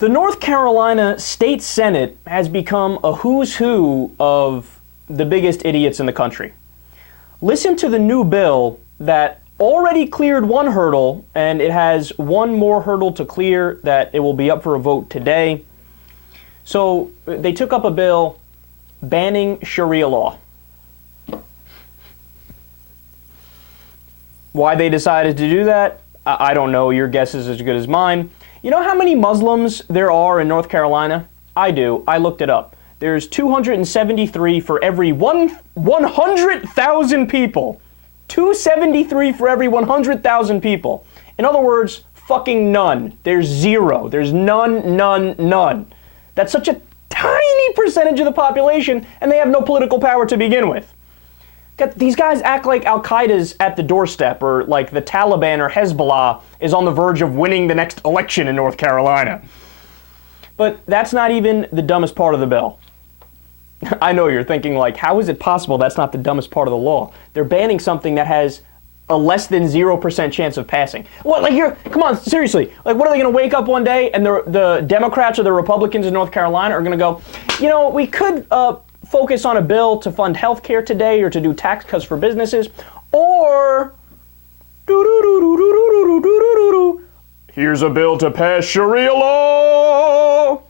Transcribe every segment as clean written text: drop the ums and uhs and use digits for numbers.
The North Carolina State Senate has become a who's who of the biggest idiots in the country. Listen to the new bill that already cleared one hurdle, and it has one more hurdle to clear that it will be up for a vote today. So they took up a bill banning Sharia law. Why they decided to do that, I don't know. Your guess is as good as mine. You know how many Muslims there are in North Carolina? I do. I looked it up. There's 273 for every 100,000 people. 273 for every 100,000 people. In other words, fucking none. There's zero. There's none. That's such a tiny percentage of the population, and they have no political power to begin with. These guys act like Al-Qaeda's at the doorstep, or like the Taliban or Hezbollah is on the verge of winning the next election in North Carolina. But that's not even the dumbest part of the bill. I know you're thinking, like, how is it possible that's not the dumbest part of the law? They're banning something that has a less than 0% chance of passing. What, like, come on, seriously. Like, what are they going to wake up one day and the Democrats or the Republicans in North Carolina are going to go, you know, we could focus on a bill to fund health care today or to do tax cuts for businesses, or here's a bill to pass Sharia law.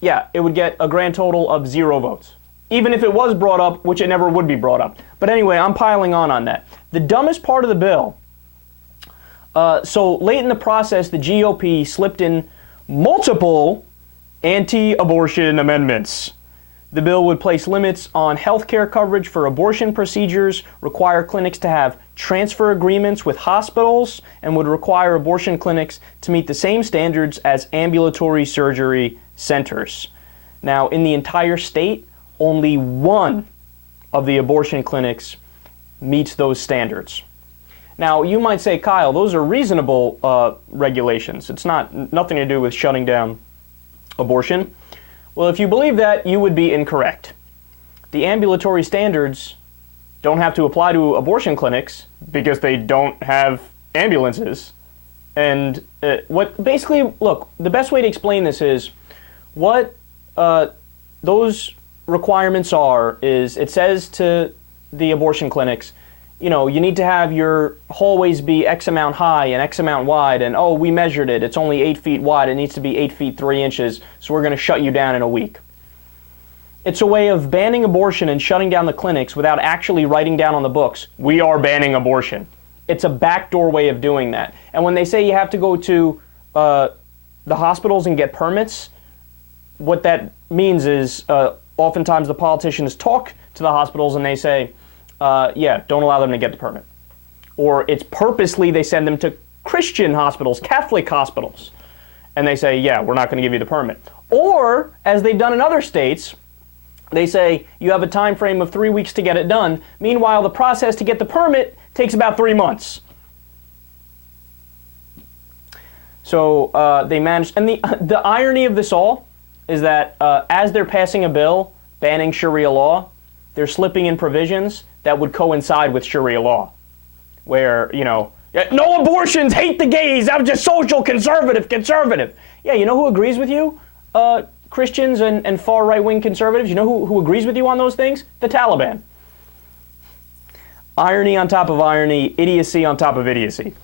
Yeah, it would get a grand total of 0 votes. Even if it was brought up, which it never would be brought up. But anyway, I'm piling on that. The dumbest part of the bill, so late in the process, the GOP slipped in multiple anti-abortion amendments. The bill would place limits on health care coverage for abortion procedures, require clinics to have transfer agreements with hospitals, and would require abortion clinics to meet the same standards as ambulatory surgery centers. Now, in the entire state, only one of the abortion clinics meets those standards. Now, you might say, Kyle, those are reasonable regulations. It's nothing to do with shutting down abortion. Well, if you believe that, you would be incorrect. The ambulatory standards don't have to apply to abortion clinics because they don't have ambulances. And look, the best way to explain this is what those requirements are is it says to the abortion clinics, you know, you need to have your hallways be X amount high and X amount wide, and oh, we measured it, it's only 8 feet wide, it needs to be 8 feet 3 inches, so we're going to shut you down in a week. It's a way of banning abortion and shutting down the clinics without actually writing down on the books, we are banning abortion. It's a backdoor way of doing that. And when they say you have to go to the hospitals and get permits, what that means is oftentimes the politicians talk to the hospitals and they say, yeah, don't allow them to get the permit. Or it's purposely they send them to Christian hospitals, Catholic hospitals, and they say, yeah, we're not going to give you the permit. Or, as they've done in other states, they say you have a time frame of 3 weeks to get it done. Meanwhile, the process to get the permit takes about 3 months. So they managed, and the irony of this all is that as they're passing a bill banning Sharia law, they're slipping in provisions that would coincide with Sharia law, where, you know, no abortions, hate the gays, I'm just social conservative. Yeah, you know who agrees with you? Christians and far right-wing conservatives. You know who agrees with you on those things? The Taliban. Irony on top of irony, idiocy on top of idiocy.